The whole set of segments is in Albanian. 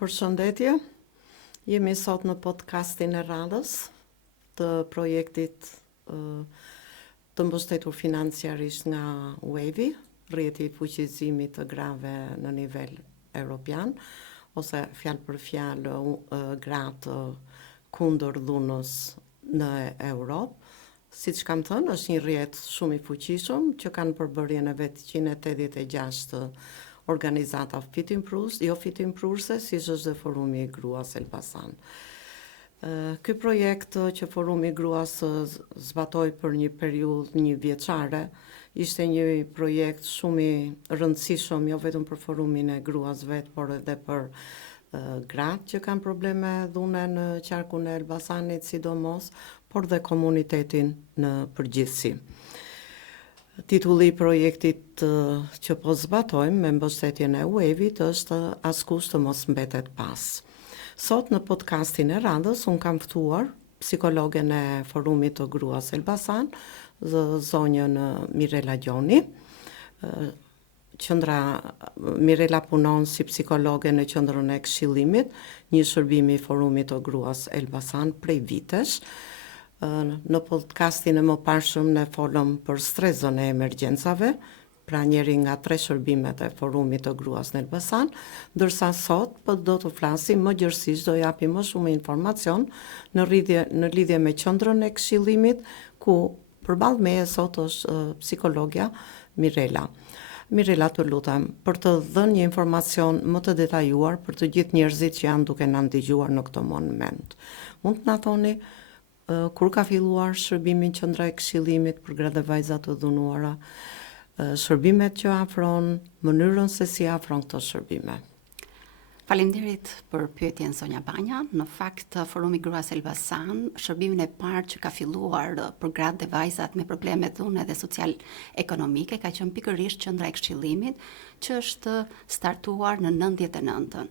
Përshëndetje, jemi sot në podcastin e radhës të projektit të mbështetur financiarisht nga WAVI, rrjeti i fuqizimit të grave në nivel europian, ose fjalë për fjalë gratë kundër dhunës në Europë. Siç kam thënë, është një rrjet shumë i fuqishëm që kanë përbërjen e vet 186 organizata fitimprurse, si është dhe Forumi i Gruas Elbasan. Ky projekt që Forumi i Gruas zbatoi për një periudhë një vjeçare, ishte një projekt shumë i rëndësishëm jo vetëm për Forumin e Gruas vet, por edhe për gratë që kanë probleme dhune në qarkun e Elbasanit sidomos, por dhe komunitetin në përgjithësi. Titulli i projektit që po zbatojmë me mbështetjen e WAVI-t është Askush të mos mbetet pas. Sot në podcastin e radhës unë kam ftuar psikologen e Forumit të Gruas Elbasan, zonjën Mirela Gjoni. Mirela punon si psikologe në qendrën e Këshillimit, një shërbim i Forumit të Gruas Elbasan prej vitesh. Në podcastin e mëparshëm ne folëm për stresën e emergjencave, pra njëri nga 3 shërbimet e Forumit të Gruas në Elbasan, ndërsa sot do të flasim më gjërësisht, do japim më shumë informacion në lidhje me qendrën e Këshillimit, ku përballë meje sot është psikologja Mirela. Mirela, të lutem për të dhënë një informacion më të detajuar për të gjithë njerëzit që janë duke na ndëgjuar në këtë moment. Mund të na thoni kur ka filluar shërbimi në qendra e Këshillimit për gratë dhe vajza të dhunuara, shërbimet që afron, mënyrën se si afron këto shërbime? Faleminderit për pyetjen zonja Banja. Në fakt, Forumi Gruas Elbasan, shërbimin e parë që ka filluar për gratë dhe vajzat me probleme dhune dhe social-ekonomike, ka qenë pikërisht qendra e Këshillimit, që është startuar në 99-ën.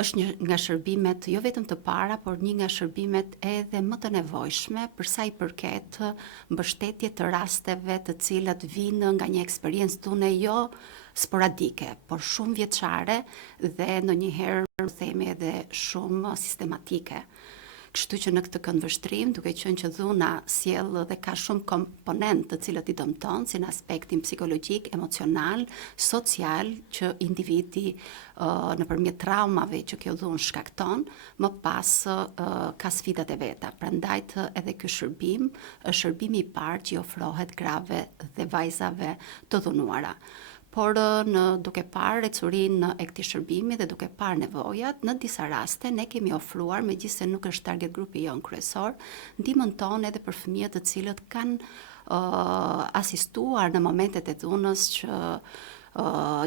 Është një nga shërbimet jo vetëm të para, por një nga shërbimet edhe më të nevojshme për sa i përket mbështetje të rasteve të cilat vinë nga një eksperiencë dhune jo sporadike, por shumë vjeçare dhe ndonjëherë themi edhe shumë sistematike. Kështu që në këtë këndvështrim, duke qenë që dhuna sjell dhe ka shumë komponent të cilët i dëmton, si në aspektin psikologjik, emocional, social, që individi nëpërmjet traumave që kjo dhunë shkakton, më pas ka sfidat e veta. Prandaj edhe ky shërbim është shërbimi i parë që i ofrohet grave dhe vajzave të dhunuara. Por duke parë ecurinë e këtij shërbimi dhe duke parë nevojat, në disa raste ne kemi ofruar, megjithëse nuk është target grupi jon kryesor, ndihmën tonë edhe për fëmijët të cilët kanë asistuar në momentet e dhunës që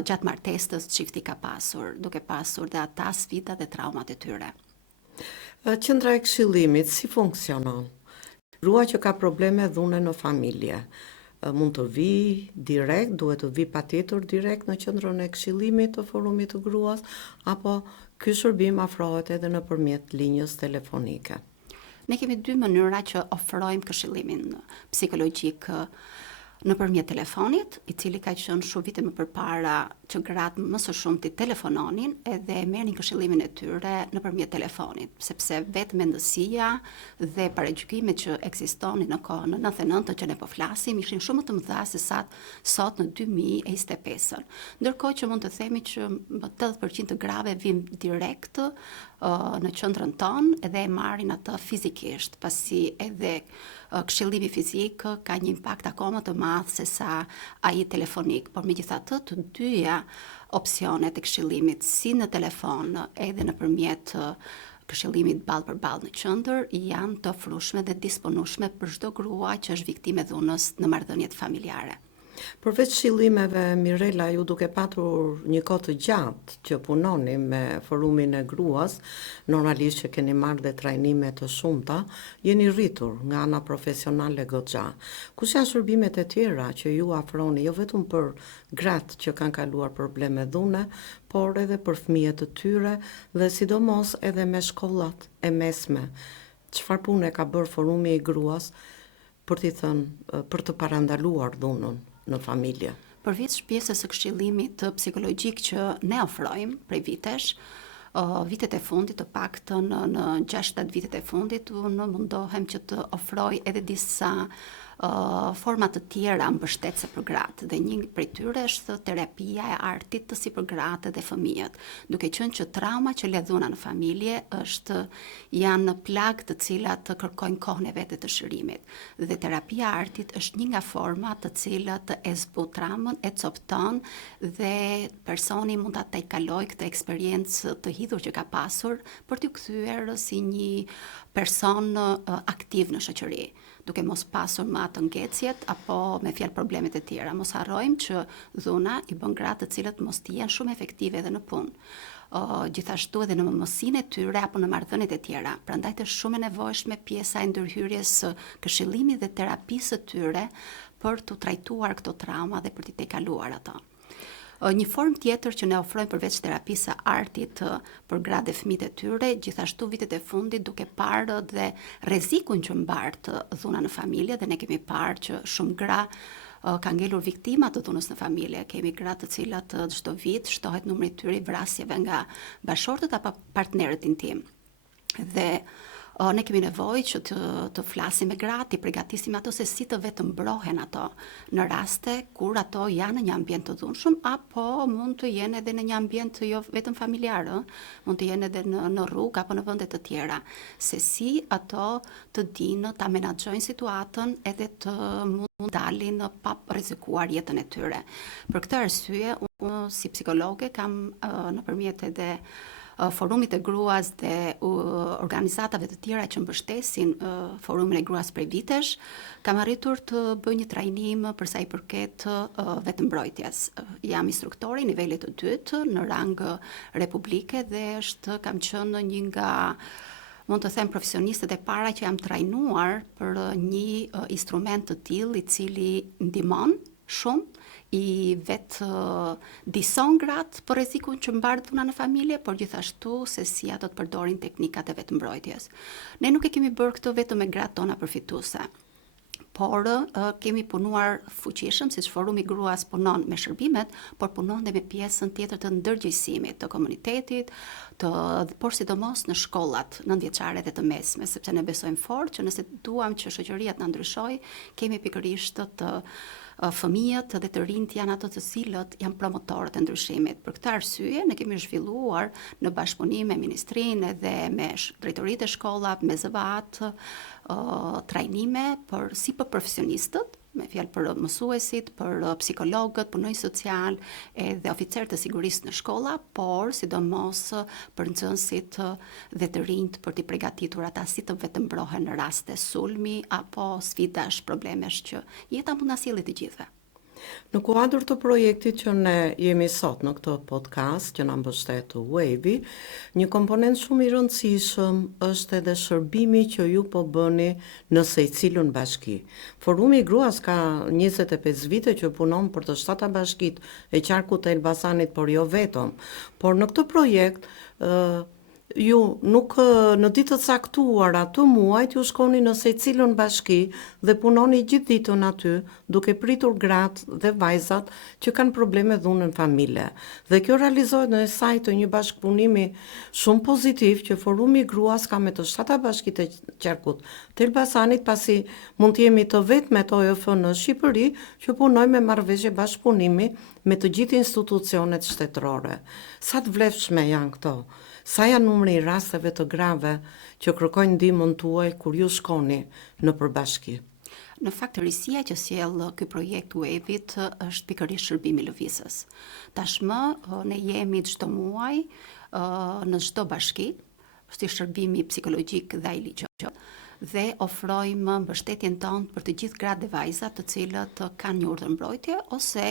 gjatë martesës çifti ka pasur, duke pasur dhe ata sfidat dhe traumat e tyre. Qendra e Këshillimit si funksionon? Grua që ka probleme dhune në familje, mund të vi direkt, duhet të vi patjetër direkt në qendrën e Këshillimit të Forumit të Gruas, apo ky shërbim afrohet edhe nëpërmjet linjës telefonike? Ne kemi 2 mënyra që ofrojmë këshillimin psikologjik nëpërmjet telefonit, i cili ka qenë shumë vite më përpara që gratë më së shumti telefononin edhe merrnin këshillimin e tyre nëpërmjet telefonit, sepse vetë mendësia dhe paragjykimet që ekzistonin në kohën në 99 që ne po flasim ishin shumë më të mëdha se sa sot në 2025. Ndërkohë që mund të themi që 80% të grave vijnë direkt në qendrën tonë dhe e marrin atë fizikisht, pasi edhe këshillimi fizik ka një impakt akoma të madh se sa ai telefonik, por megjithatë të dyja opsionet e këshillimit si në telefon edhe nëpërmjet këshillimit ballë për ballë në qendër janë të ofrueshme dhe disponueshme për çdo grua që është viktimë e dhunës në marrëdhëniet familjare. Përveç këshillimeve, Mirela, ju duke patur një kohë të gjatë që punoni me Forumin e Gruas, normalisht që keni marrë dhe trajnime të shumta, jeni rritur nga ana profesionale goxha. Kush janë shërbimet e tjera që ju afroni jo vetëm për gratë që kanë kaluar probleme dhune, por edhe për fëmijët e tyre dhe sidomos edhe me shkollat e mesme? Çfarë pune ka bërë Forumi i Gruas për të parandaluar dhunën në familje? Përveç pjesës së këshillimit psikologjik që ne ofrojmë prej vitesh, vitet e fundit, të paktën në 6-7 vitet e fundit, unë mundohem që të ofroj edhe disa forma të tjera mbështetëse për gratë, dhe një prej tyre është terapia e artit të si për gratë dhe fëmijët, duke qenë që trauma që ledhuna në familje janë plagë të cilat të kërkojnë kohën e vetë të shërimit, dhe terapia e artit është një nga forma të cilat e zbut traumën, e copton dhe personi mund ta kaloj këtë eksperiencë të hidhur që ka pasur për t'u kthyer si një person aktiv në shoqëri, duke mos pasur më atë ngecjet apo me fjalë problemet e tjera. Mos harrojmë që dhuna i bën gratë të cilët mos të jenë shumë efektive edhe në punë. Gjithashtu edhe në mëmësinë e tyre apo në marrëdhëniet e tjera. Prandaj është shumë e nevojshme pjesa e ndërhyrjes së këshillimit dhe terapisë së tyre për të trajtuar këto trauma dhe për t'i tejkaluar ato. Një formë tjetër që ne ofrojmë përveç terapisë së artit për gratë dhe fëmijët e tyre, gjithashtu vitet e fundit duke parë dhe rrezikun që mbart dhuna në familje, dhe ne kemi parë që shumë gra ka ngelur viktima të dhunës në familje. Kemi gratë të cilat çdo vit shtohet numri i tyre i vrasjeve nga bashortët apo partnerët intim. Dhe ne kemi nevojë që të flasim me gratë, i përgatisim ato se si të vetë mbrohen ato në raste kur ato janë në një ambient të dhunshëm, apo mund të jenë edhe në një ambient jo vetëm familjar, mund të jenë edhe në rrugë apo në vende të tjera, se si ato të dinë ta menaxhojnë situatën edhe të mund dalin pa rrezikuar jetën e tyre. Për këtë arsye, unë si psikologe kam nëpërmjet edhe forumit e gruas dhe organizatave të tjera që mbështesin forumin e gruas prej vitesh, kam arritur të bëj një trajnim për sa i përket vetëmbrojtjes. Jam instruktori nivelit të dytë në rang republike dhe kam qenë një nga, mund të them, profesionistët e para që jam trajnuar për një instrument të tillë i cili ndihmon shumë, i vetë dison gratë për rrezikun që mbar dhuna në familje, por gjithashtu se si ato të përdorin teknikat e vetëmbrojtjes. Ne nuk e kemi bërë këtë vetëm me gratë tona përfituese, por kemi punuar fuqishëm, siç forumi i gruas punon me shërbimet, por punon dhe me pjesën tjetër të ndërgjegjësimit të komunitetit, por sidomos në shkollat nëntëvjeçare dhe të mesme, sepse ne besojmë fort që nëse duam që shoqëria të na ndryshojë, kemi pikërisht të fëmijët dhe të rinjt janë ato të cilët janë promotorët e ndryshimit. Për këtë arsye ne kemi zhvilluar në bashkëpunim me ministrinë dhe me drejtoritë e shkollave, me ZVA-t, trajnime si për profesionistët, me fjalë për mësuesit, për psikologët, punonjës social edhe oficerët të sigurisë në shkolla, por sidomos për nxënësit dhe të rinjt për t'i përgatitur ata si të vetëmbrohen në raste sulmi apo sfidash, problemesh që jeta mund na sjellë të gjithëve. Në kuadër të projektit që ne jemi sot në këtë podcast që na mbështet Wavy, një komponent shumë i rëndësishëm është edhe shërbimi që ju po bëni në secilën bashki. Forumi i gruas ka 25 vite që punon për të 7 bashkitë e qarkut të Elbasanit, por jo vetëm. Por në këtë projekt ju nuk në ditë të caktuara të muajit ju shkoni në secilën bashki dhe punoni gjithë ditën aty, duke pritur gratë dhe vajzat që kanë probleme dhunë në familje. Dhe kjo realizohet në sajt të një bashkëpunimi shumë pozitiv që Forumi i Gruas ka me të 7 bashkitë e qarkut të Elbasanit, pasi mund të jemi të vetmet OJF në Shqipëri që punojmë me marrëveshje bashkëpunimi me të gjithë institucionet shtetërore. Sa të vlefshme janë këto? Sa janë numri i rasteve të grave që kërkojnë ndihmën tuaj kur ju shkoni në përbashki? Në fakt, risia që sjell ky projekt Wavy-t është pikërisht shërbimi i lëvizjes. Tashmë ne jemi çdo muaj në çdo bashki, si shërbimi psikologjik dhe ai ligjor, dhe ofrojmë mbështetjen tonë për të gjithë gratë dhe vajzat të cilët kanë një urdhër mbrojtje ose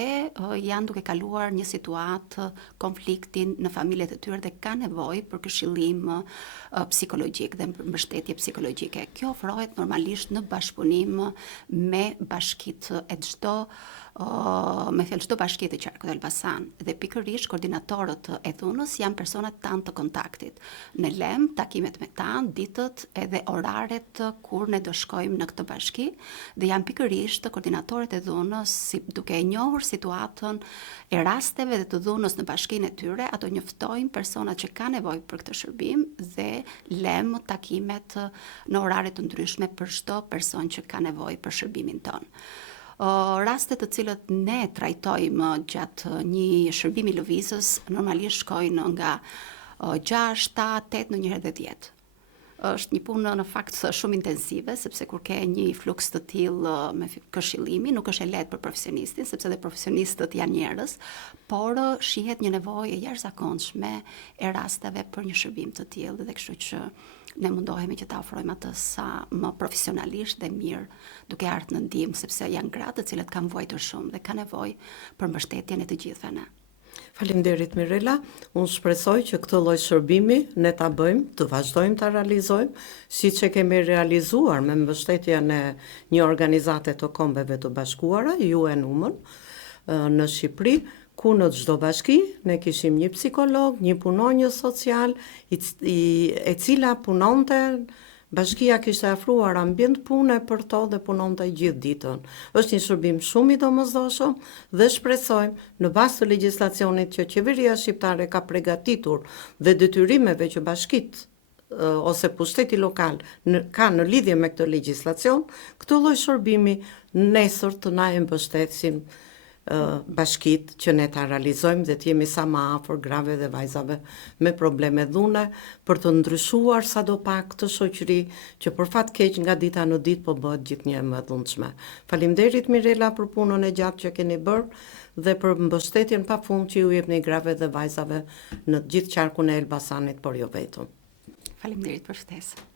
janë duke kaluar një situatë konfliktin në familjet e tyre dhe kanë nevojë për këshillim psikologjik dhe mbështetje psikologjike. Kjo ofrohet normalisht në bashkëpunim me bashkitë e çdo me fjalë çdo bashki të qarkut Elbasan dhe pikërisht koordinatorët e dhunës janë personat tanë të kontaktit. Ne lëm takimet me ta, ditët edhe oraret kur ne do shkojmë në këtë bashki dhe janë pikërisht koordinatorët e dhunës duke e njohur situatën e rasteve dhe të dhunës në bashkinë e tyre, ato njoftojnë personat që kanë nevojë për këtë shërbim dhe lëm takimet në orare të ndryshme për çdo person që ka nevojë për shërbimin ton. Rastet të cilët ne trajtojmë gjatë një shërbimi lëvizës normalisht shkojnë nga 6, 7, 8 në njëherë dhe 10. Është një punë në fakt shumë intensive, sepse kur ke një fluks të tillë me këshillimi, nuk është e lehtë për profesionistin, sepse dhe profesionistët janë njerëz, por shihet një nevojë e jashtëzakonshme e rasteve për një shërbim të tillë dhe kështu që ne mundohemi që ta ofrojmë atë sa më profesionalisht dhe mirë, duke ardhur në ndihmë, sepse janë gratë të cilët kanë vuajtur shumë dhe kanë nevojë për mbështetjen e të gjithëve ne. Faleminderit Mirela, unë shpresoj që këtë lloj shërbimi ne ta bëjmë, të vazhdojmë ta realizojmë, siç e kemi realizuar me mbështetjen e një organizate të Kombeve të Bashkuara, UN Women, në Shqipëri, ku në çdo bashki ne kishim një psikolog, një punonjës social, e cila punonte. Bashkia kishte afruar ambient pune për to dhe punonte gjithë ditën. Është një shërbim shumë i domosdoshëm dhe shpresojmë në bazë të legjislacionit që qeveria shqiptare ka përgatitur dhe detyrimeve që bashkitë ose pushteti lokal ka në lidhje me këtë legjislacion, këtë lloj shërbimi nesër të na e mbështetsin bashkit që ne ta realizojmë dhe të jemi sa më afër grave dhe vajzave me probleme dhune për të ndryshuar sadopak të shoqëri që për fat keq nga dita në ditë po bëhet gjithnjë më e dhunshme. Faleminderit Mirela për punën e gjatë që keni bërë dhe për mbështetjen pafund që ju jepni grave dhe vajzave në gjithë qarkun e Elbasanit, por jo vetëm. Faleminderit për ftesën.